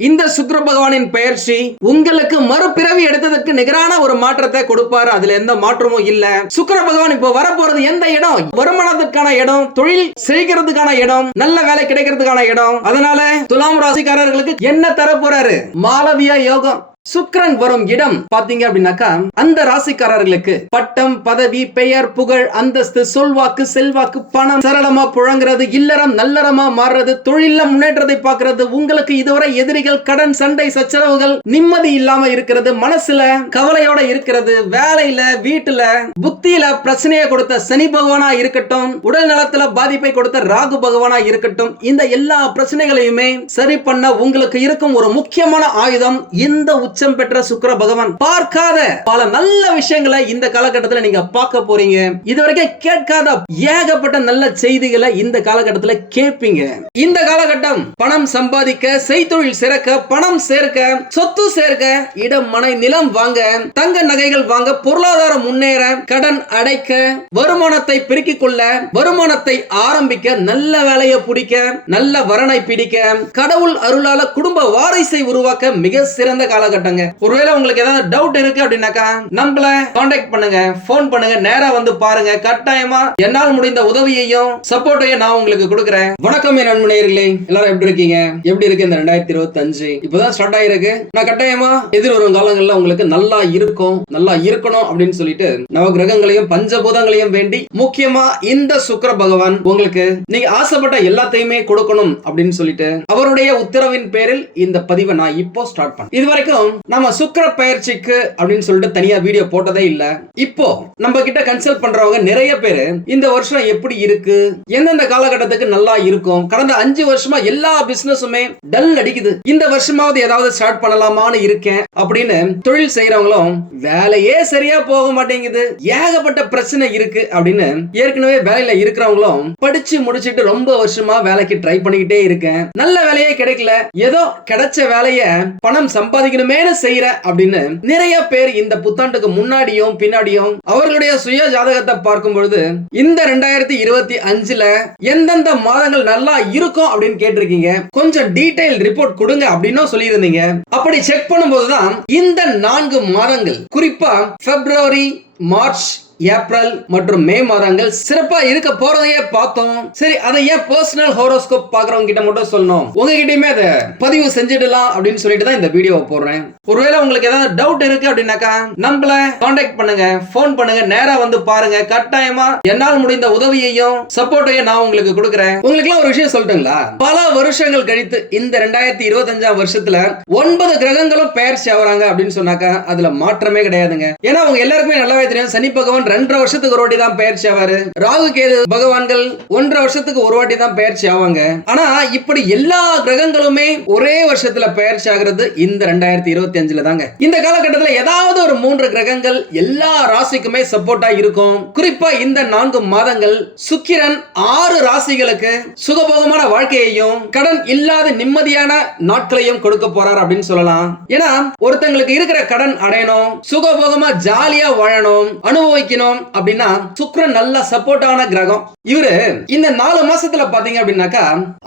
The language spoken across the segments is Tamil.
இந்த சுக்கர பகவானின் பெயர்ச்சி உங்களுக்கு மறுபிறவி எடுத்ததற்கு நிகரான ஒரு மாற்றத்தை கொடுப்பாரு. அதுல எந்த மாற்றமும் இல்ல. சுக்கர பகவான் இப்போ வரப்போறது எந்த இடம்? வருமானத்துக்கான இடம் தொழில் செய்கிறதுக்கான இடம் நல்ல வேலை கிடைக்கிறதுக்கான இடம். அதனால துலாம் ராசிக்காரர்களுக்கு என்ன தர போறாரு மாலவியா யோகம். சுக்கிரன் வரும் இடம் பாத்தீங்க அப்படின்னாக்கா அந்த ராசிக்காரர்களுக்கு பட்டம் பதவி பெயர் புகழ் அந்தஸ்து சொல்வாக்கு செல்வாக்கு பணம் சரளமா புழங்குறது இல்லறம் நல்லறமா மாறுறது தொழில முன்னேற்றத்தை பார்க்கறது உங்களுக்கு இதுவரை எதிரிகள் கடன் சண்டை சச்சரவுகள் நிம்மதி இல்லாம இருக்கிறது மனசுல கவலையோட இருக்கிறது வேலையில வீட்டுல புத்தியில பிரச்சனையை கொடுத்த சனி பகவானா இருக்கட்டும் உடல் நலத்துல பாதிப்பை கொடுத்த ராகு பகவானா இருக்கட்டும் இந்த எல்லா பிரச்சனைகளையுமே சரி பண்ண உங்களுக்கு இருக்கும் ஒரு முக்கியமான ஆயுதம் இந்த உச்சம் பெற்ற சுக்கர பகவான் பார்க்காத பல நல்ல விஷயங்களை இந்த காலகட்டத்துல நீங்க பார்க்க போறீங்க. இதுவரைக்கும் கேட்காத ஏகப்பட்ட நல்ல செய்திகளை இந்த காலகட்டத்துல கேட்பீங்க. இந்த காலகட்டம் பணம் சம்பாதிக்க செய்தொழில் சிறக்க பணம் சேர்க்க சொத்து சேர்க்க இடம் மனை நிலம் வாங்க தங்க நகைகள் வாங்க பொருளாதாரம் முன்னேற கடன் அடைக்க வருமானத்தை பெருக்கிக் கொள்ள வருமானத்தை ஆரம்பிக்க நல்ல வேலையை பிடிக்க நல்ல வரனை பிடிக்க கடவுள் அருளால குடும்ப வாரிசை உருவாக்க மிக சிறந்த காலகட்டம். காலகட்டங்க ஒருவேளை உங்களுக்கு ஏதாவது டவுட் இருக்கு அப்படின்னாக்கா நம்மள காண்டாக்ட் பண்ணுங்க ஃபோன் பண்ணுங்க நேரா வந்து பாருங்க. கட்டாயமா என்னால் முடிந்த உதவியையும் சப்போர்ட்டையும் நான் உங்களுக்கு கொடுக்குறேன். வணக்கம் என் நண்பனேர்களே எல்லாரும் எப்படி இருக்கீங்க? எப்படி இருக்கு இந்த ரெண்டாயிரத்தி இருபத்தி அஞ்சு இப்பதான் ஸ்டார்ட் ஆயிருக்கு. நான் கட்டாயமா எதிர்வரும் காலங்கள்ல உங்களுக்கு நல்லா இருக்கும் நல்லா இருக்கணும் அப்படின்னு சொல்லிட்டு நவ கிரகங்களையும் பஞ்சபூதங்களையும் வேண்டி முக்கியமா இந்த சுக்கர பகவான் உங்களுக்கு நீங்க ஆசைப்பட்ட எல்லாத்தையுமே கொடுக்கணும் அப்படின்னு சொல்லிட்டு அவருடைய உத்தரவின் பேரில் இந்த பதிவை நான் இப்போ ஸ்டார்ட் பண்ணேன் இது வரைக்கும் நம்ம சுக்கிர பயிற்சிக்கு அப்படின்னு சொல்லிட்டு தனியா வீடியோ போட்டதே இல்ல. இப்போ நம்ம கிட்ட கன்சல்ட் பண்றவங்க நிறைய பேரு இந்த வருஷம் எப்படி இருக்கு எந்தெந்த காலகட்டத்துக்கு நல்லா இருக்கும் கடந்த அஞ்சு வருஷமா எல்லா பிசினஸுமே டல் அடிக்குது. இந்த வருஷமாவது ஏதாவது ஸ்டார்ட் பண்ணலாமான்னு இருக்கேன் அப்படின்னு தொழில் செய்யறவங்களும் வேலையே சரியா போக மாட்டேங்குது ஏகப்பட்ட பிரச்சனை இருக்கு அப்படின்னு ஏற்கனவே வேலையில இருக்கிறவங்களும் படிச்சு முடிச்சிட்டு ரொம்ப வருஷமா வேலைக்கு ட்ரை பண்ணிக்கிட்டே இருக்கேன். நல்ல வேலையே கிடைக்கல ஏதோ கிடைச்ச வேலைய பணம் சம்பாதிக்கணுமே வேலை செய்யற அப்படின்னு நிறைய பேர் இந்த புத்தாண்டுக்கு முன்னாடியும் பின்னாடியும் அவர்களுடைய சுய ஜாதகத்தை பார்க்கும் பொழுது இந்த ரெண்டாயிரத்தி இருபத்தி அஞ்சுல எந்தெந்த மாதங்கள் நல்லா இருக்கும் அப்படின்னு கேட்டிருக்கீங்க. கொஞ்சம் டீடைல் ரிப்போர்ட் கொடுங்க அப்படின்னும் சொல்லியிருந்தீங்க. அப்படி செக் பண்ணும்போதுதான் இந்த நான்கு மாதங்கள் குறிப்பா பிப்ரவரி மார்ச் ஏப்ரல் மற்றும் மே மாதங்கள் சிறப்பா இருக்க போறதையே பார்த்தோம். சரி அதை ஏன் பர்சனல் ஹோரோஸ்கோப் பாக்குறவங்க கிட்ட மட்டும் சொல்லணும்? உங்ககிட்டயுமே அதை பதிவு செஞ்சிடலாம் அப்படின்னு சொல்லிட்டு தான் இந்த வீடியோவை போடுறேன். ஒருவேளை உங்களுக்கு ஏதாவது டவுட் இருக்கு அப்படின்னாக்கா நம்மள காண்டாக்ட் பண்ணுங்க போன் பண்ணுங்க நேரா வந்து பாருங்க. கட்டாயமா என்னால் முடிந்த உதவியையும் சப்போர்ட்டையும் நான் உங்களுக்கு கொடுக்குறேன். உங்களுக்கு ஒரு விஷயம் சொல்லட்டுங்களா? பல வருஷங்கள் கழித்து இந்த ரெண்டாயிரத்தி இருபத்தஞ்சாம் வருஷத்துல ஒன்பது கிரகங்களும் பெயர்ச்சி ஆகுறாங்க அப்படின்னு சொன்னாக்கா அதுல மாற்றமே கிடையாதுங்க. ஏன்னா அவங்க எல்லாருக்குமே நல்லாவே தெரியும். சனி பகவான் பகவான் ரெண்டரை வருஷத்துக்கு ஒரு வாட்டி தான் பயிற்சி ஆவாரு. ராகு கேது பகவான்கள் ஒன்றரை வருஷத்துக்கு ஒரு வாட்டி தான் பயிற்சி ஆவாங்க. ஆனா இப்படி எல்லா கிரகங்களுமே ஒரே வருஷத்துல பயிற்சி ஆகிறது இந்த ரெண்டாயிரத்தி இருபத்தி அஞ்சுல தாங்க. இந்த காலகட்டத்தில் ஏதாவது ஒரு மூன்று கிரகங்கள் எல்லா ராசிக்குமே சப்போர்ட்டா இருக்கும். குறிப்பா இந்த நான்கு மாதங்கள் சுக்கிரன் ஆறு ராசிகளுக்கு சுகபோகமான வாழ்க்கையையும் கடன் இல்லாத நிம்மதியான நாட்களையும் கொடுக்க போறார் அப்படின்னு சொல்லலாம். ஏன்னா ஒருத்தங்களுக்கு இருக்கிற கடன் அடையணும் சுகபோகமா ஜாலியா வாழணும் அனுபவிக்க படிக்கணும் அப்படின்னா சுக்ரன் நல்ல சப்போர்ட்டான கிரகம். இவரு இந்த நாலு மாசத்துல பாத்தீங்க அப்படின்னாக்கா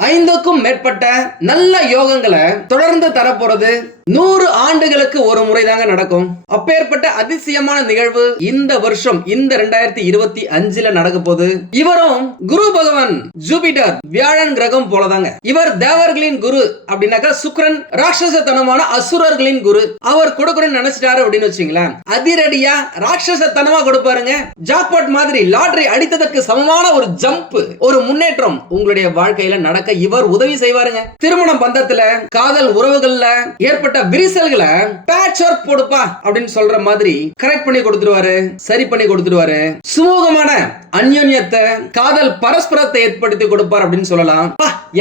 ஐந்துக்கும் மேற்பட்ட நல்ல யோகங்களை தொடர்ந்து தரப்போறது நூறு ஆண்டுகளுக்கு ஒரு முறை தாங்க நடக்கும். அப்பேற்பட்ட அதிசயமான நிகழ்வு இந்த வருஷம் இந்த ரெண்டாயிரத்தி இருபத்தி அஞ்சுல நடக்க போகுது. இவரும் குரு பகவான் ஜூபிட்டர் வியாழன் கிரகம் போலதாங்க. இவர் தேவர்களின் குரு அப்படின்னாக்கா சுக்ரன் ராட்சசத்தனமான அசுரர்களின் குரு. அவர் கொடுக்கணும்னு நினைச்சிட்டாரு அப்படின்னு வச்சுங்களேன். அதிரடியா ராட்சசத்தனமா கொடுப்பாருங்க. ஜாக்பாட் மாதிரி லாட்ரி அடித்ததற்கு சமமான ஒரு ஜம்ப் ஒரு முன்னேற்றம் உங்களுடைய வாழ்க்கையில நடக்க இவர் உதவி செய்வாருங்க. திருமண பந்தத்துல காதல் உறவுகள்ல ஏற்பட்ட விரிசல்களை பேட்ச் ஒர்க் போடுப்பா அப்படின்னு சொல்ற மாதிரி கரெக்ட் பண்ணி கொடுத்துருவாரு சரி பண்ணி கொடுத்துருவாரு சுமூகமான அந்யோன்யத்தை காதல் பரஸ்பரத்தை ஏற்படுத்தி கொடுப்பார் அப்படின்னு சொல்லலாம்.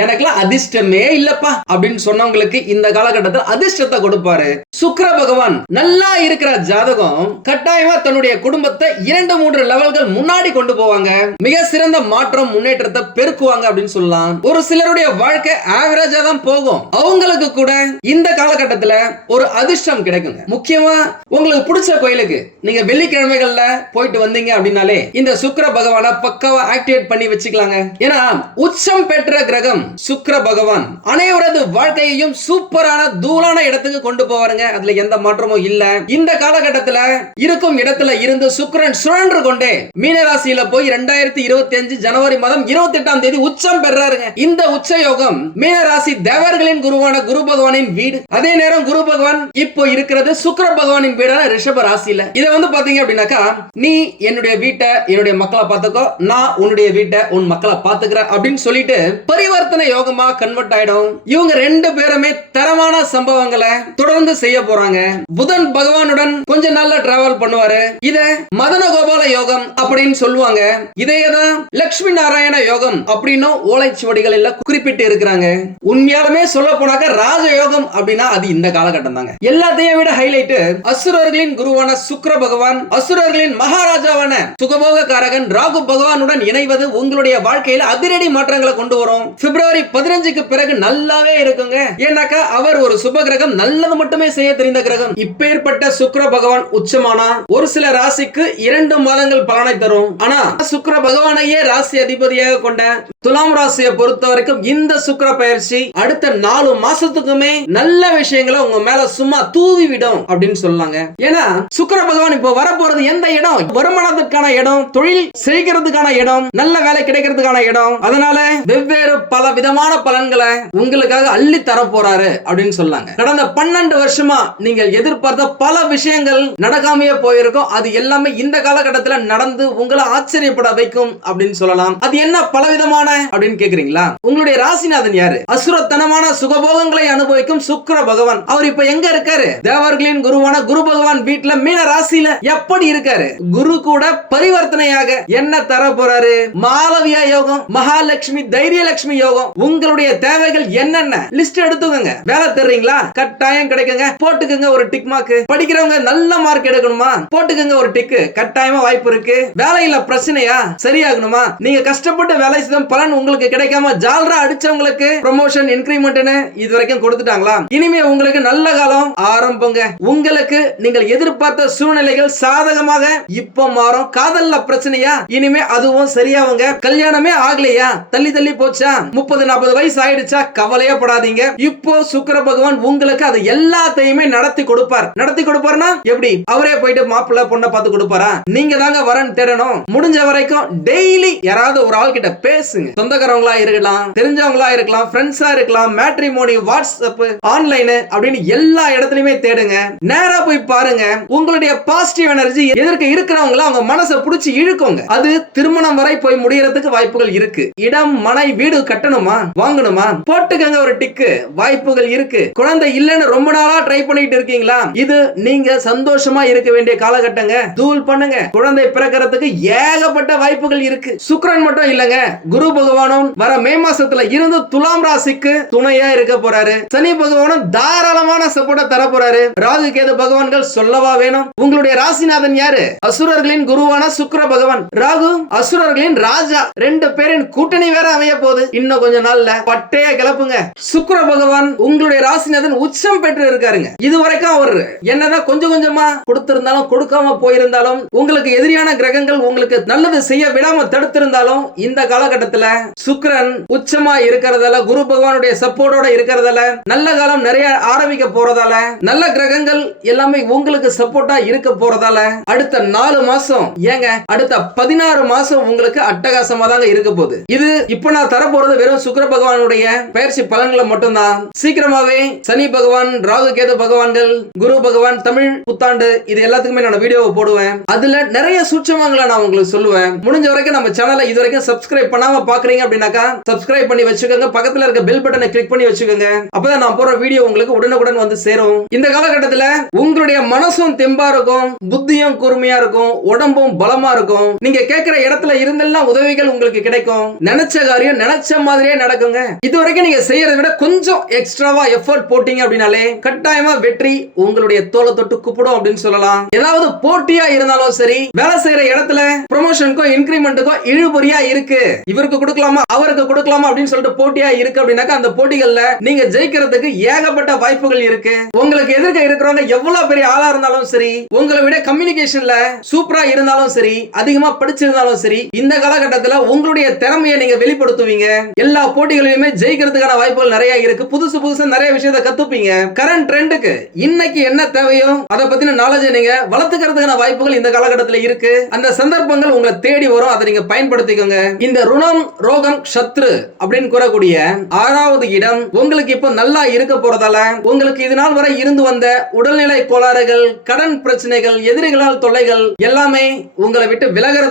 எனக்குலாம் அதிர்ஷ்டமே இல்லப்பா அப்படின்னு சொன்னவங்களுக்கு இந்த காலகட்டத்தில் அதிர்ஷ்டத்தை கொடுப்பாரு. சுக்ர பகவான் நல்லா இருக்கிற ஜாதகம் கட்டாயமா தன்னுடைய குடும்பத்தை இரண்டு மூன்று லெவல்கள் முன்னாடி கொண்டு போவாங்க. மிக சிறந்த மாற்றம் முன்னேற்றத்தை பெருக்குவாங்க அப்படின்னு சொல்லலாம். ஒரு சிலருடைய வாழ்க்கை ஆவரேஜா தான் போகும். அவங்களுக்கு கூட இந்த காலகட்டத்துல ஒரு அதிர்ஷ்டம் கிடைக்குங்க. முக்கியமா உங்களுக்கு பிடிச்ச கோயிலுக்கு நீங்க வெள்ளிக்கிழமைகள்ல போயிட்டு வந்தீங்க அப்படின்னாலே இந்த சுக்ர பகவான் பகவானை பக்காவா ஆக்டிவேட் பண்ணி வச்சுக்கலாங்க. ஏன்னா உச்சம் பெற்ற கிரகம் சுக்கர பகவான். அனைவரது வாழ்க்கையையும் சூப்பரான தூளான இடத்துக்கு கொண்டு போவாருங்க. அதுல எந்த மாற்றமும் இல்ல. இந்த காலகட்டத்துல இருக்கும் இடத்துல இருந்து சுக்கரன் சுழன்று கொண்டே மீனராசியில போய் ரெண்டாயிரத்தி இருபத்தி அஞ்சு ஜனவரி மாதம் இருபத்தி எட்டாம் தேதி உச்சம் பெறாருங்க. இந்த உச்ச யோகம் மீனராசி தேவர்களின் குருவான குரு பகவானின் வீடு. அதே நேரம் குரு பகவான் இப்போ இருக்கிறது சுக்கர பகவானின் வீடான ரிஷப ராசியில. இதை வந்து பாத்தீங்க அப்படின்னாக்கா நீ என்னுடைய வீட்டை என்னுடைய மக்களை பார்த்துக்கோ நான் உன்னுடைய வீட்டை உன் மக்களை பார்த்துக்கிறேன் அப்படின்னு சொல்லிட்டு பரிவர்த்தனை யோகமா கன்வெர்ட் ஆயிடும். இவங்க ரெண்டு பேருமே தரமான சம்பவங்களை தொடர்ந்து செய்ய போறாங்க. புதன் பகவானுடன் கொஞ்ச நாள்ல டிராவல் பண்ணுவாரு. இத மதன கோபால யோகம் அப்படின்னு சொல்லுவாங்க. இதையதான் லட்சுமி நாராயண யோகம் அப்படின்னு ஓலைச்சுவடிகள் எல்லாம் குறிப்பிட்டு இருக்கிறாங்க. உண்மையாலுமே சொல்ல போனாக்க ராஜ யோகம் அப்படின்னா அது இந்த காலகட்டம் தாங்க. எல்லாத்தையும் விட ஹைலைட் அசுரர்களின் குருவான சுக்கிர பகவான் அசுரர்களின் மகாராஜாவான சுகபோக காரகன் ராகு பகவானுடன் இணைவது உங்களுடைய வாழ்க்கையில அதிரடி மாற்றங்களை கொண்டு வரும். பிப்ரவரி பதினஞ்சுக்கு பிறகு நல்லாவே இருக்குங்க. ஏன்னாக்கா அவர் ஒரு சுப கிரகம் நல்லது மட்டுமே செய்ய தெரிந்த கிரகம். இப்பேற்பட்ட சுக்ர பகவான் உச்சமானா ஒரு சில ராசிக்கு இரண்டு மாதங்கள் பலனை தரும். ஆனா சுக்கிர பகவானையே ராசி அதிபதியாக கொண்ட துலாம் ராசியை பொறுத்த வரைக்கும் இந்த சுக்ர பயிற்சி அடுத்த நாலு மாசத்துக்குமே நல்ல விஷயங்களை உங்க மேல சும்மா தூவி விடும் அப்படின்னு சொல்லாங்க. ஏன்னா சுக்கிர பகவான் இப்போ வரப்போறது எந்த இடம்? வருமானத்துக்கான இடம் தொழில் செய்கிறதுக்கான இடம் நல்ல வேலை கிடைக்கிறதுக்கான இடம். அதனால வெவ்வேறு பல விதமான பலன்களை உங்களுக்காக அள்ளி தர போறாரு அப்படின்னு சொல்லாங்க கடந்த பன்னெண்டு வருஷமா நீங்கள் எதிர்பார்த்த பல விஷயங்கள் நடக்காமையே போயிருக்கும் அது எல்லாமே இந்த காலகட்டத்துல நடந்து உங்களை ஆச்சரியப்பட வைக்கும் அப்படின்னு சொல்லலாம். அது என்ன பலவிதமான அப்படின்னு கேக்குறீங்களா? உங்களுடைய ராசிநாதன் யாரு? அசுரத்தனமான சுகபோகங்களை அனுபவிக்கும் சுக்கிர பகவான். அவர் இப்ப எங்க இருக்காரு? தேவர்களின் குருவான குரு பகவான் வீட்டுல மீன ராசியில எப்படி இருக்காரு? குரு கூட பரிவர்த்தனையாக என்ன தர போறாரு? மாலவியா யோகம் மகாலட்சுமி தைரியலட்சுமி யோகம் உங்களுடைய தேவைகள் என்னென்ன? லிஸ்ட் எடுத்துக்கோங்க. வேலை தர்றீங்களா? கட்டாயம் கிடைக்குங்க. போட்டுக்கோங்க ஒரு டிக் மார்க் படிக்கிறவங்க நல்ல மார்க் எடுக்கணுமா? போட்டுக்கோங்க ஒரு டிக் கட்டாயமா வாய்ப்பு இருக்கு. வேலையில பிரச்சனையா? சரியாகணுமா? நீங்க கஷ்டப்பட்டு வேலை செய்த பலன் உங்களுக்கு கிடைக்காம ஜால்ரா அடிச்சவங்களுக்கு ப்ரொமோஷன் இன்கிரிமெண்ட்னு இது வரைக்கும் கொடுத்துட்டாங்களா? இனிமே உங்களுக்கு நல்ல காலம் ஆரம்பங்க. உங்களுக்கு நீங்கள் எதிர்பார்த்த சூழ்நிலைகள் சாதகமாக இப்போ மாறும். காதல்ல பிரச்சனையா? இனிமே அதுவும் சரியாவுங்க. கல்யாணமே ஆகலையா? தள்ளி தள்ளி போச்சா? முப்பது நாற்பது வயசு ஆயிடுச்சா கவலையே படாதீங்க. இப்போ சுக்கர பகவான் உங்களுக்கு அது எல்லாத்தையுமே நடத்தி கொடுப்பார். நடத்தி கொடுப்பார்னா எப்படி? அவரே போயிட்டு மாப்பிள்ள பொண்ணை பார்த்து கொடுப்பாரா? நீங்க தாங்க வரன் தேடணும். முடிஞ்ச வரைக்கும் டெய்லி யாராவது ஒரு ஆள் கிட்ட பேசுங்க. சொந்தக்காரவங்களா இருக்கலாம் தெரிஞ்சவங்களா இருக்கலாம் ஃப்ரெண்ட்ஸா இருக்கலாம் மேட்ரிமோனி வாட்ஸ்அப் ஆன்லைன் அப்படின்னு எல்லா இடத்துலயுமே தேடுங்க. நேரா போய் பாருங்க. உங்களுடைய பாசிட்டிவ் எனர்ஜி எதற்கு இருக்கிறவங்கள அவங்க மனசை புடிச்சு இழுக்குங்க. அது திருமணம் வரை போய் முடியறதுக்கு வாய்ப்புகள் இருக்கு. இடம் மனை வீடு கட்டணுமா? வாங்கணுமா? போட்டுக்கங்க ஒரு டிக்கு வாய்ப்புகள் இருக்கு. குழந்தை இல்லைன்னு ரொம்ப நாளா ட்ரை பண்ணிட்டு இருக்கீங்களா? இது நீங்க சந்தோஷமா இருக்க வேண்டிய காலகட்டங்க. தூள் பண்ணுங்க. குழந்தை பிறக்கிறதுக்கு ஏகப்பட்ட வாய்ப்புகள் இருக்கு. சுக்ரன் மட்டும் இல்லங்க. குரு பகவானும் வர மே மாசத்துல இருந்து துலாம் ராசிக்கு துணையா இருக்க போறாரு. சனி பகவானும் தாராளமான சப்போர்ட்ட தர போறாரு ராகு கேது பகவான்கள் சொல்லவா வேணும். உங்களுடைய ராசிநாதன் யாரு? அசுரர்களின் குருவான சுக்ர பகவான். ராகு அசுரர்களின் ராஜா. ரெண்டு பேரின் கூட்டணி வேற அமைய போகுது. இன்னும் கொஞ்ச நாள்ல பட்டைய கிளப்புங்க. சுக்கிர பகவான் உங்களுடைய ராசிநாதன் உச்சம் பெற்று இருக்காருங்க. இது வரைக்கும் அவர் என்னதான் கொஞ்சம் கொஞ்சமா கொடுத்திருந்தாலும் கொடுக்காம போயிருந்தாலும் உங்களுக்கு எதிரியான கிரகங்கள் உங்களுக்கு நல்லது செய்ய விடாம தடுத்திருந்தாலும் இந்த காலகட்டத்துல சுக்கரன் உச்சமா இருக்கிறதால குரு பகவானுடைய சப்போர்ட்டோட இருக்கிறதால நல்ல காலம் நிறைய ஆரம்பிக்க போறதால நல்ல கிரகங்கள் எல்லாமே உங்களுக்கு சப்போர்ட்டா இருக்க போறதால அடுத்த நாலு மாசம் ஏங்க அடுத்த பதினாறு மாசம் உங்களுக்கு அட்டகாசமா தாங்க இருக்க போகுது. இது இப்ப நான் தரப்போறது வெறும் சுக்கிர பகவானுடைய பயிற்சி பலன்களை மட்டும்தான். சீக்கிரமாவே சனி பகவான் ராகு கேது பகவான்கள் குரு பகவான் தமிழ் புத்தாண்டு இது எல்லாத்துக்குமே நான் வீடியோவை போடுவேன். அதுல நிறைய சூட்சமங்களை நான் உங்களுக்கு சொல்லுவேன். முடிஞ்ச வரைக்கும் நம்ம சேனலை இது வரைக்கும் சப்ஸ்கிரைப் பண்ணாம பாக்குறீங்க அப்படின்னாக்கா சப்ஸ்கிரைப் பண்ணி வச்சுக்கோங்க. பக்கத்துல இருக்க பெல் பட்டனை கிளிக் பண்ணி வச்சுக்கோங்க. அப்பதான் நான் போற வீடியோ உங்களுக்கு உடனுக்குடன் வந்து சேரும். இந்த காலகட்டத்துல உங்களுடைய மனசும் தெம்பா இருக்கும் புத்தியும் கூர்மையா இருக்கும் உடம்பும் பலமா இருக்கும். நீங்க கேட்கிற இடத்துல இருந்தெல்லாம் உதவிகள் உங்களுக்கு கிடைக்கும். நினைச்ச காரியம் நினைச்ச மாதிரியே நடக்குங்க. இது வரைக்கும் நீங்க செய்யறதை விட கொஞ்சம் எக்ஸ்ட்ராவா எஃபர்ட் போட்டீங்க அப்படின்னாலே கட்டாயமா வெற்றி உங்களுடைய தோலை தொட்டு கூப்பிடும் அப்படின்னு சொல்லலாம். ஏதாவது போட்டியா இருந்தாலும் சரி வேலை செய்யற இடத்துல ப்ரொமோஷனுக்கும் இன்கிரிமெண்ட்டுக்கும் இழுபறியா இருக்கு. இவருக்கு கொடுக்கலாமா அவருக்கு கொடுக்கலாமா அப்படின்னு சொல்லிட்டு போட்டியா இருக்கு அப்படின்னாக்கா அந்த போட்டிகள்ல நீங்க ஜெயிக்கிறதுக்கு ஏகப்பட்ட வாய்ப்புகள் இருக்கு. உங்களுக்கு எதிர்க்க இருக்கிறவங்க எவ்வளவு பெரிய ஆளா இருந்தாலும் சரி உங்களை விட கம்யூனிகேஷன்ல சூப்பரா இருந்தாலும் சரி அதிகமா படிச்சிருந்தாலும் சரி இந்த காலகட்டத்துல உங்களுடைய திறமையை நீங்க வெளிப்படுத்துவீங்க. எல்லா போட்டிகளிலுமே ஜெயிக்கிறதுக்கான வாய்ப்புகள் நிறைய இருக்கு. புதுசு புதுசா நிறைய விஷயத்தை கத்துப்பீங்க. கரண்ட் ட்ரெண்டுக்கு இன்னைக்கு என்ன தேவையோ அதை பத்தின நாலேஜ் நீங்க வளர்த்துக்கிறதுக்கான வாய்ப்புகள் இந்த காலகட்டத்துல இருக்கு. அந்த சந்தர்ப்பங்கள் உங்களை தேடி வரும். அதை நீங்க பயன்படுத்திக்கோங்க. இந்த ருணம் ரோகம் சத்ரு அப்படின்னு கூறக்கூடிய ஆறாவது இடம் உங்களுக்கு இப்போ நல்லா இருக்க போறதால உங்களுக்கு இது நாள் வரை இருந்து வந்த உடல்நிலை கோளாறுகள் கடன் பிரச்சனைகள் எதிரிகளால் தொல்லைகள் எல்லாமே உங்களை விட்டு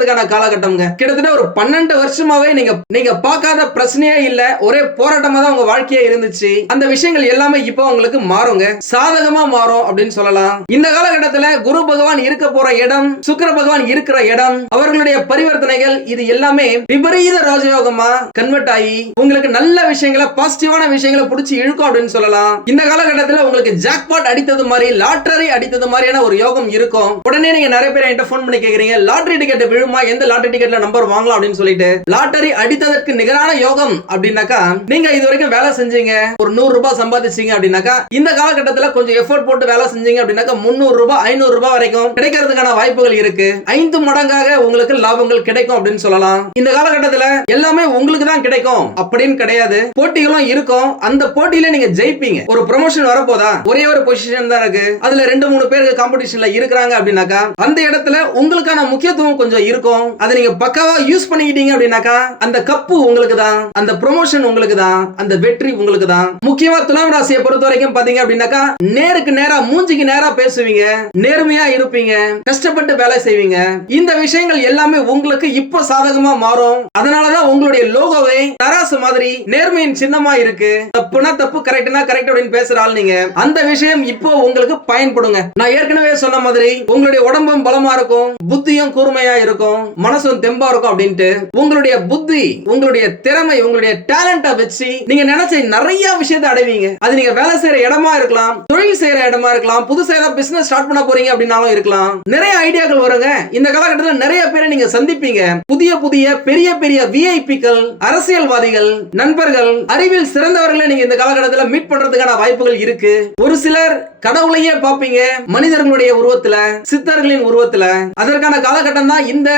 விலகிறதுக்கான காலகட்டம்ங்க. கிட்டத்தட்ட ஒரு பன்னெண்டு வருஷமாவே நீங்க நீங்க பார்க்காத பிரச்சனையே இல்ல. ஒரே போராட்டமா தான் உங்க வாழ்க்கையே இருந்துச்சு. அந்த விஷயங்கள் எல்லாமே இப்போ உங்களுக்கு மாறுங்க. சாதகமா மாறும் அப்படின்னு சொல்லலாம். இந்த காலகட்டத்துல குரு பகவான் இருக்க போற இடம் சுக்கர பகவான் இருக்கிற இடம் அவர்களுடைய பரிவர்த்தனைகள் இது எல்லாமே விபரீத ராஜயோகமா கன்வெர்ட் ஆகி உங்களுக்கு நல்ல விஷயங்களை பாசிட்டிவான விஷயங்களை பிடிச்சி இழுக்கும் அப்படின்னு சொல்லலாம். இந்த காலகட்டத்துல உங்களுக்கு ஜாக்பாட் அடித்தது மாதிரி லாட்டரி அடித்தது மாதிரியான ஒரு யோகம் இருக்கும். உடனே நீங்க நிறைய பேர் என்கிட்ட போன் பண்ணி கேக்குறீங்க. லாட்டரி டிக்கெட் விழுமா மூலமா எந்த லாட்டரி டிக்கெட்ல நம்பர் வாங்கலாம் அப்படின்னு சொல்லிட்டு லாட்டரி அடித்ததற்கு நிகரான யோகம் அப்படின்னாக்கா நீங்க இது வரைக்கும் வேலை செஞ்சீங்க ஒரு நூறு ரூபாய் சம்பாதிச்சீங்க அப்படின்னாக்கா இந்த காலகட்டத்தில் கொஞ்சம் எஃபோர்ட் போட்டு வேலை செஞ்சீங்க அப்படின்னாக்கா முந்நூறு ரூபாய் ஐநூறு ரூபாய் வரைக்கும் கிடைக்கிறதுக்கான வாய்ப்புகள் இருக்கு. ஐந்து மடங்காக உங்களுக்கு லாபங்கள் கிடைக்கும் அப்படின்னு சொல்லலாம். இந்த காலகட்டத்தில் எல்லாமே உங்களுக்கு தான் கிடைக்கும் அப்படின்னு கிடையாது. போட்டிகளும் இருக்கும். அந்த போட்டியில நீங்க ஜெயிப்பீங்க. ஒரு ப்ரொமோஷன் வரப்போதா? ஒரே ஒரு பொசிஷன் தான் இருக்கு. அதுல ரெண்டு மூணு பேருக்கு காம்படிஷன்ல இருக்கிறாங்க அப்படின்னாக்கா அந்த இடத்துல உங்களுக்கான முக்கியத்துவம் கொஞ்சம் இருக்கும். அதை நீங்க பக்காவா யூஸ் பண்ணிக்கிட்டீங்க அப்படின்னாக்கா அந்த கப்பு உங்களுக்கு தான் அந்த ப்ரொமோஷன் உங்களுக்கு தான் அந்த வெற்றி உங்களுக்கு தான். முக்கியமா துலாம் ராசியை பொறுத்த வரைக்கும் பாத்தீங்க அப்படின்னாக்கா நேருக்கு நேரா மூஞ்சிக்கு நேரா பேசுவீங்க நேர்மையா இருப்பீங்க கஷ்டப்பட்டு வேலை செய்வீங்க. இந்த விஷயங்கள் எல்லாமே உங்களுக்கு இப்போ சாதகமா மாறும். அதனாலதான் உங்களுடைய லோகோவே தராசு மாதிரி நேர்மையின் சின்னமா இருக்கு. தப்புனா தப்பு கரெக்ட்னா கரெக்ட் அப்படின்னு பேசுற ஆள் நீங்க. அந்த விஷயம் இப்போ உங்களுக்கு பயன்படுங்க. நான் ஏற்கனவே சொன்ன மாதிரி உங்களுடைய உடம்பும் பலமா இருக்கும் புத்தியும் கூர்மையா இருக்கும். மனசும் தெம்பா இருக்கும் அப்படின்ட்டு உங்களுடைய புத்தி உங்களுடைய திறமை உங்களுடைய டேலண்டா வச்சு நீங்க நினைச்ச நிறைய விஷயத்தை அடைவீங்க. அது நீங்க வேலை செய்யற இடமா இருக்கலாம் தொழில் செய்யற இடமா இருக்கலாம் புதுசா ஏதாவது பிசினஸ் ஸ்டார்ட் பண்ண போறீங்க அப்படின்னாலும் இருக்கலாம். நிறைய ஐடியாக்கள் வருங்க. இந்த காலகட்டத்தில் நிறைய பேரை நீங்க சந்திப்பீங்க. புதிய புதிய பெரிய பெரிய விஐபிக்கள் அரசியல்வாதிகள் நண்பர்கள் அறிவில் சிறந்தவர்களை நீங்க இந்த காலகட்டத்தில் மீட் பண்றதுக்கான வாய்ப்புகள் இருக்கு. ஒரு சிலர் கடவுளையே பார்ப்பீங்க மனிதர்களுடைய உருவத்துல சித்தர்களின் உருவத்துல. அதற்கான காலகட்டம் தான் இந்த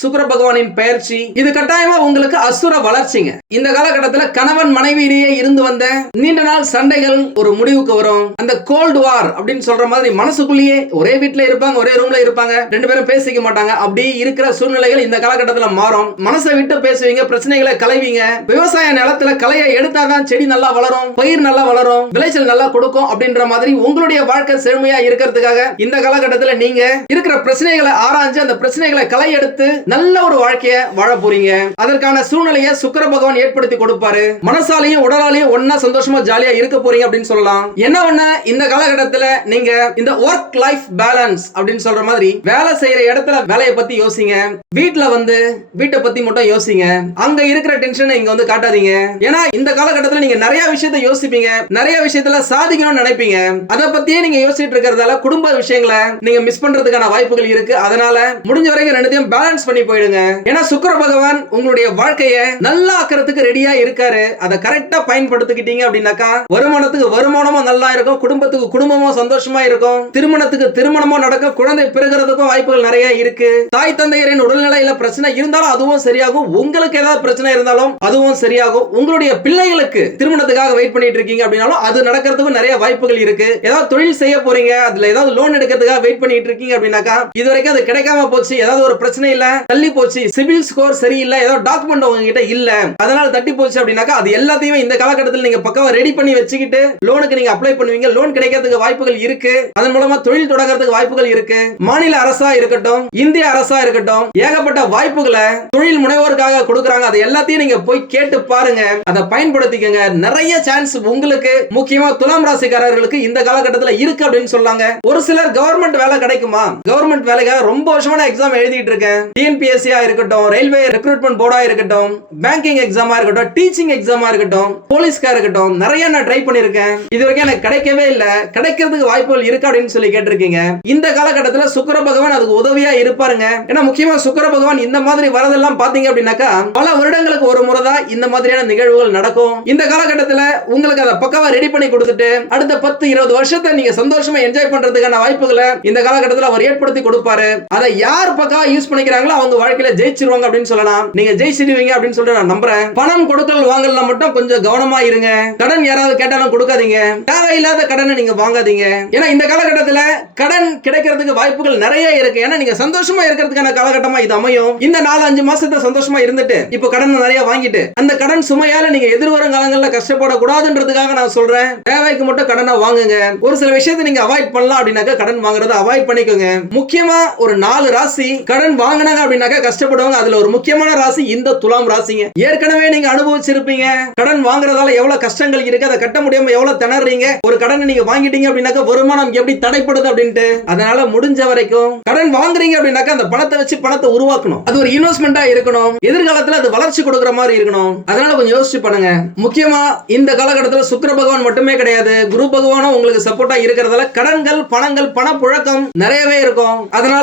சுக்கர பகவானின் பயிற்சி. இது கட்டாயமா உங்களுக்கு அசுர வளர்ச்சிங்க. இந்த காலகட்டத்துல கணவன் மனைவியிலேயே இருந்து வந்த நீண்ட நாள் சண்டைகள் ஒரு முடிவுக்கு வரும். அந்த கோல்டு வார் அப்படின்னு சொல்ற மாதிரி மனசுக்குள்ளேயே ஒரே வீட்டுல இருப்பாங்க ஒரே ரூம்ல இருப்பாங்க ரெண்டு பேரும் பேசிக்க மாட்டாங்க. அப்படி இருக்கிற சூழ்நிலைகள் இந்த காலகட்டத்துல மாறும். மனசை விட்டு பேசுவீங்க பிரச்சனைகளை கலைவீங்க விவசாய நிலத்துல கலையை எடுத்தாதான் செடி நல்லா வளரும் பயிர் நல்லா வளரும் விளைச்சல் நல்லா கொடுக்கும் அப்படின்ற மாதிரி உங்களுடைய வாழ்க்கை செழுமையா இருக்கிறதுக்காக இந்த காலகட்டத்துல நீங்க இருக்கிற பிரச்சனைகளை ஆராய்ஞ்சு அந்த பிரச்சனைகளை களை எடுத்து நல்ல ஒரு வாழ்க்கைய வாழ போறீங்க. அதற்கான சூழ்நிலையை சுக்கர பகவான் ஏற்படுத்தி கொடுப்பாரு. மனசாலையும் உடலாலையும் ஒன்னா சந்தோஷமா ஜாலியா இருக்க போறீங்க அப்படின்னு சொல்லலாம். என்ன ஒண்ணு? இந்த காலகட்டத்துல நீங்க இந்த ஒர்க் லைஃப் பேலன்ஸ் அப்படின்னு சொல்ற மாதிரி வேலை செய்யற இடத்துல வேலையை பத்தி யோசிங்க. வீட்டுல வந்து வீட்டை பத்தி மட்டும் யோசிங்க. அங்க இருக்கிற டென்ஷனை இங்க வந்து காட்டாதீங்க. ஏன்னா இந்த காலகட்டத்துல நீங்க நிறைய விஷயத்த யோசிப்பீங்க. நிறைய விஷயத்துல சாதிக்கணும்னு நினைப்பீங்க. அதை பத்தியே நீங்க யோசிச்சுட்டு இருக்கிறதால குடும்ப விஷயங்களை நீங்க மிஸ் பண்றதுக்கான வாய்ப்புகள் இருக்கு. அதனால முடிஞ்ச வரைக்கும் ரெண்டுத்தையும் பேலன்ஸ் பண்ணி போயிடுங்க. ஏன்னா சுக்கர பகவான் உங்களுடைய வாழ்க்கைய நல்லா ஆக்கிறதுக்கு ரெடியா இருக்காரு. அதை கரெக்டா பயன்படுத்திக்கிட்டீங்க அப்படின்னாக்கா வருமானத்துக்கு வருமானமும் நல்லா இருக்கும். குடும்பத்துக்கு குடும்பமும் சந்தோஷமா இருக்கும். திருமணத்துக்கு திருமணமும் நடக்கும். குழந்தை பிறகுறதுக்கும் வாய்ப்புகள் நிறைய இருக்கு. தாய் தந்தையரின் உடல்நிலையில பிரச்சனை இருந்தாலும் அதுவும் சரியாகும். உங்களுக்கு ஏதாவது பிரச்சனை இருந்தாலும் அதுவும் சரியாகும். உங்களுடைய பிள்ளைகளுக்கு திருமணத்துக்காக வெயிட் பண்ணிட்டு இருக்கீங்க அப்படின்னாலும் அது நடக்கிறதுக்கும் நிறைய வாய்ப்புகள் இருக்கு. ஏதாவது தொழில் செய்ய போறீங்க. அதுல ஏதாவது லோன் எடுக்கிறதுக்காக வெயிட் பண்ணிட்டு இருக்கீங்க அப்படின்னாக்கா இது வரைக்கும் அது கிடைக்காம போச்சு. ஏதாவது ஒரு பிரச்சனை இல்ல. தள்ளி போச்சு. சிவில் ஸ்கோர் சரியில்லை. ஏதோ டாக்குமெண்ட் உங்ககிட்ட இல்ல. அதனால தட்டி போச்சு அப்படின்னாக்கா அது எல்லாத்தையுமே இந்த காலகட்டத்தில் நீங்க பக்கம் ரெடி பண்ணி வச்சுக்கிட்டு லோனுக்கு நீங்க அப்ளை பண்ணுவீங்க. லோன் கிடைக்கிறதுக்கு வாய்ப்புகள் இருக்கு. அதன் மூலமா தொழில் தொடங்குறதுக்கு வாய்ப்புகள் இருக்கு. மாநில அரசா இருக்கட்டும் இந்திய அரசா இருக்கட்டும் ஏகப்பட்ட வாய்ப்புகளை தொழில் முனைவோருக்காக கொடுக்குறாங்க. அது எல்லாத்தையும் நீங்க போய் கேட்டு பாருங்க. அதை பயன்படுத்திக்கங்க. நிறைய சான்ஸ் உங்களுக்கு முக்கியமா துலாம் ராசிக்காரர்களுக்கு இந்த காலகட்டத்தில் இருக்கு அப்படின்னு சொல்லாங்க ஒரு சிலர் கவர்மெண்ட் வேலை கிடைக்குமா? கவர்மெண்ட் வேலைக்காக ரொம்ப வருஷமான எக்ஸாம் எழுதிட்டு இருக்கேன். டிஎன்பிஎஸ்சியா இருக்கட்டும் ரயில்வே ரெக்ரூட்மெண்ட் போர்டா இருக்கட்டும் பேங்கிங் எக்ஸாமா இருக்கட்டும் டீச்சிங் எக்ஸாமா இருக்கட்டும் போலீஸ்க்கா இருக்கட்டும் நிறைய நான் ட்ரை பண்ணிருக்கேன். இது வரைக்கும் எனக்கு கிடைக்கவே இல்ல. கிடைக்கிறதுக்கு வாய்ப்புகள் இருக்கு அப்படின்னு சொல்லி கேட்டிருக்கீங்க. இந்த காலகட்டத்தில் சுக்கர பகவான் அதுக்கு உதவியா இருப்பாருங்க. ஏன்னா முக்கியமா சுக்கர பகவான் இந்த மாதிரி வரதெல்லாம் பாத்தீங்க அப்படின்னாக்கா பல வருடங்களுக்கு ஒரு முறை தான் இந்த மாதிரியான நிகழ்வுகள் நடக்கும். இந்த காலகட்டத்தில் உங்களுக்கு அதை பக்கவா ரெடி பண்ணி கொடுத்துட்டு அடுத்த பத்து இருபது வருஷத்தை நீங்க சந்தோஷமா என்ஜாய் பண்றதுக்கான வாய்ப்புகளை இந்த காலகட்டத்தில் அவர் ஏற்படுத்தி கொடுப்பாரு. அதை யார் பக்கம் யூஸ் பண்ணி நினைக்கிறாங்களோ அவங்க வாழ்க்கையில ஜெயிச்சிருவாங்க அப்படின்னு சொல்லலாம். நீங்க ஜெயிச்சிருவீங்க அப்படின்னு சொல்லிட்டு நான் நம்புறேன். பணம் கொடுக்கல் வாங்கல மட்டும் கொஞ்சம் கவனமா இருங்க. கடன் யாராவது கேட்டாலும் கொடுக்காதீங்க. தேவையில்லாத கடனை நீங்க வாங்காதீங்க. ஏன்னா இந்த காலகட்டத்துல கடன் கிடைக்கிறதுக்கு வாய்ப்புகள் நிறைய இருக்கு. ஏன்னா நீங்க சந்தோஷமா இருக்கிறதுக்கான காலகட்டமா இது அமையும். இந்த நாலு அஞ்சு மாசத்தை சந்தோஷமா இருந்துட்டு இப்போ கடன் நிறைய வாங்கிட்டு அந்த கடன் சுமையால நீங்க எதிர்வரும் காலங்கள்ல கஷ்டப்படக்கூடாதுன்றதுக்காக நான் சொல்றேன். தேவைக்கு மட்டும் கடனை வாங்குங்க. ஒரு சில விஷயத்தை நீங்க அவாய்ட் பண்ணலாம் அப்படின்னாக்க கடன் வாங்குறத அவாய்ட் பண்ணிக்கோங்க. முக்கியமா ஒரு நாலு ராசி கடன் வாங்க வாங்கினாங்க அப்படின்னாக்கா கஷ்டப்படுவாங்க. அதுல ஒரு முக்கியமான ராசி இந்த துலாம் ராசிங்க. ஏற்கனவே நீங்க அனுபவிச்சிருப்பீங்க. கடன் வாங்குறதால எவ்வளவு கஷ்டங்கள் இருக்கு. அதை கட்ட முடியாம எவ்வளவு திணறீங்க. ஒரு கடனை நீங்க வாங்கிட்டீங்க அப்படின்னாக்கா வருமானம் எப்படி தடைப்படுது அப்படின்ட்டு. அதனால முடிஞ்ச வரைக்கும் கடன் வாங்குறீங்க அப்படின்னாக்கா அந்த பணத்தை வச்சு பணத்தை உருவாக்கணும். அது ஒரு இன்வெஸ்ட்மெண்டா இருக்கணும். எதிர்காலத்துல அது வளர்ச்சி கொடுக்குற மாதிரி இருக்கணும். அதனால கொஞ்சம் யோசிச்சு பண்ணுங்க. முக்கியமா இந்த காலகட்டத்தில் சுக்கர பகவான் மட்டுமே கிடையாது. குரு பகவானும் உங்களுக்கு சப்போர்ட்டா இருக்கிறதால கடன்கள் பணங்கள் பணப்புழக்கம் நிறையவே இருக்கும். அதனால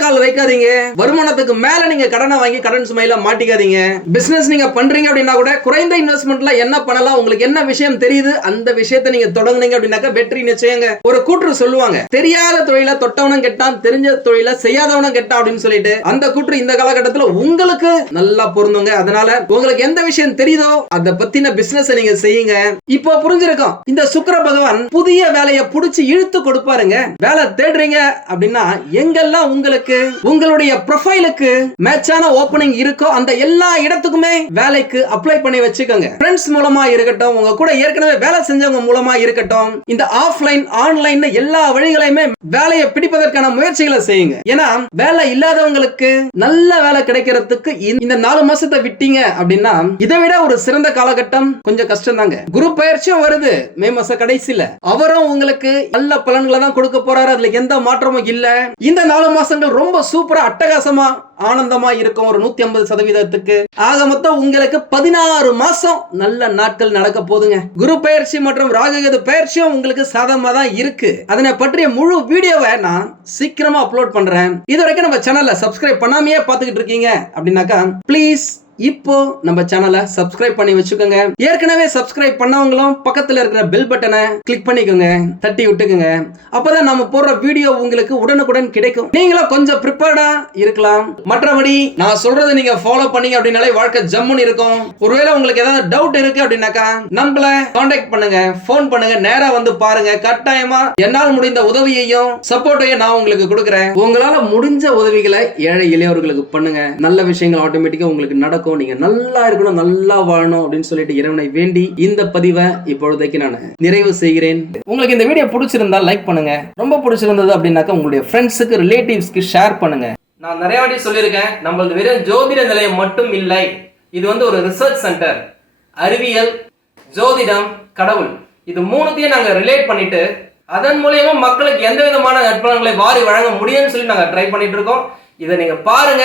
கால் வைக்காதீங்க. வருமானத்துக்கு மேல நீங்க கடனை வாங்கி கடன் சுமையில மாட்டிக்காதீங்க. பிசினஸ் நீங்க பண்றீங்க அப்படின்னா கூட குறைந்த இன்வெஸ்ட்மெண்ட்ல என்ன பண்ணலாம்? உங்களுக்கு என்ன விஷயம் தெரியுது? அந்த விஷயத்த நீங்க தொடங்குனீங்க அப்படின்னாக்க வெற்றி நிச்சயங்க. ஒரு கூற்று சொல்லுவாங்க. தெரியாத தொழில தொட்டவனும் கெட்டான் தெரிஞ்ச தொழில செய்யாதவனும் கெட்டான் அப்படின்னு சொல்லிட்டு அந்த கூற்று இந்த காலகட்டத்தில் உங்களுக்கு நல்லா பொருந்துங்க. அதனால உங்களுக்கு எந்த விஷயம் தெரியுதோ அதை பத்தின பிசினஸ் நீங்க செய்யுங்க. இப்போ புரிஞ்சிருக்கும். இந்த சுக்கர பகவான் புதிய வேலையை புடிச்சு இழுத்து கொடுப்பாருங்க. வேலை தேடுறீங்க அப்படின்னா எங்கெல்லாம் உங்களுக்கு உங்களுடைய ப்ரொஃபைலுக்கு மேட்சான ஓப்பனிங் இருக்கோ அந்த எல்லா இடத்துக்குமே வேலைக்கு அப்ளை பண்ணி வச்சுக்கோங்க. ஃப்ரெண்ட்ஸ் மூலமா இருக்கட்டும் உங்க கூட ஏற்கனவே வேலை செஞ்சவங்க மூலமா இருக்கட்டும் இந்த ஆஃப்லைன் ஆன்லைன் எல்லா வழிகளையுமே வேலையை பிடிப்பதற்கான முயற்சிகளை செய்யுங்க. ஏன்னா வேலை இல்லாதவங்களுக்கு நல்ல வேலை கிடைக்கிறதுக்கு இந்த- நாலு மாசத்தை விட்டீங்க அப்படின்னா இதை விட ஒரு சிறந்த காலகட்டம் கொஞ்சம் கஷ்டம் தாங்க குரு பயிற்சியும் வருது மே மாச கடைசியில. அவரும் உங்களுக்கு நல்ல பலன்களை தான் கொடுக்க போறாரு அதுல எந்த மாற்றமும் இல்ல. இந்த நாலு மாசங்கள் ரொம்ப சூப்பரா அட்டகாசமா ஆனந்தமா இருக்கும் ஒரு நூத்தி ஐம்பது சதவீதத்துக்கு. ஆக மொத்தம் உங்களுக்கு பதினாறு மாசம் நல்ல நாட்கள் நடக்க போதுங்க குரு பயிற்சி மற்றும் ராககது பயிற்சியும் உங்களுக்கு சாதகமா தான் இருக்கு. அதனை பற்றிய முழு வீடியோவை நான் சீக்கிரமா அப்லோட் பண்றேன். இது வரைக்கும் நம்ம சேனல்ல சப்ஸ்கிரைப் பண்ணாமையே பாத்துக்கிட்டு இருக்கீங்க அப்படின்னாக்கா ப்ளீஸ் இப்போ நம்ம சேனலை சப்ஸ்கிரைப் பண்ணி வச்சுக்கோங்க. ஏற்கனவே சப்ஸ்கிரைப் பண்ணவங்களும் பக்கத்தில் இருக்கிற பெல் பட்டனை கிளிக் பண்ணிக்கோங்க. தட்டி விட்டுக்கோங்க. அப்பதான் நம்ம போடுற வீடியோ உங்களுக்கு உடனுக்குடன் கிடைக்கும். நீங்களும் கொஞ்சம் ப்ரிப்பேர்டா இருக்கலாம். மற்றபடி நான் சொல்றதை நீங்க ஃபாலோ பண்ணீங்க அப்படின்னாலே வாழ்க்கை ஜம்முன்னு இருக்கும். ஒருவேளை உங்களுக்கு ஏதாவது டவுட் இருக்கு அப்படின்னாக்கா நம்மள காண்டாக்ட் பண்ணுங்க ஃபோன் பண்ணுங்க நேரா வந்து பாருங்க. கட்டாயமா என்னால் முடிந்த உதவியையும் சப்போர்ட்டையும் நான் உங்களுக்கு கொடுக்குறேன். உங்களால முடிஞ்ச உதவிகளை ஏழை எளியவர்களுக்கு பண்ணுங்க. நல்ல விஷயங்கள் ஆட்டோமேட்டிக்கா உங்களுக்கு நடக்கும். நீங்க நல்லா இருக்கணும் நல்லா வாழணும் அப்படின்னு சொல்லிட்டு இறைவனை வேண்டி இந்த பதிவை இப்பொழுதைக்கு நான் நிறைவு செய்கிறேன். உங்களுக்கு இந்த வீடியோ பிடிச்சிருந்தா லைக் பண்ணுங்க. ரொம்ப பிடிச்சிருந்தது அப்படின்னாக்கா உங்களுடைய ஃப்ரெண்ட்ஸுக்கு ரிலேட்டிவ்ஸ்க்கு ஷேர் பண்ணுங்க. நான் நிறைய வாட்டி சொல்லியிருக்கேன் நம்மளது வெறும் ஜோதிட நிலையம் மட்டும் இல்லை. இது வந்து ஒரு ரிசர்ச் சென்டர் அறிவியல் ஜோதிடம் கடவுள். இது மூணுத்தையும் நாங்கள் ரிலேட் பண்ணிட்டு அதன் மூலயமா மக்களுக்கு எந்த விதமான நற்பலன்களை வாரி வழங்க முடியும்னு சொல்லி நாங்கள் ட்ரை பண்ணிட்டு இருக்கோம். இதை நீங்கள் பாருங்க.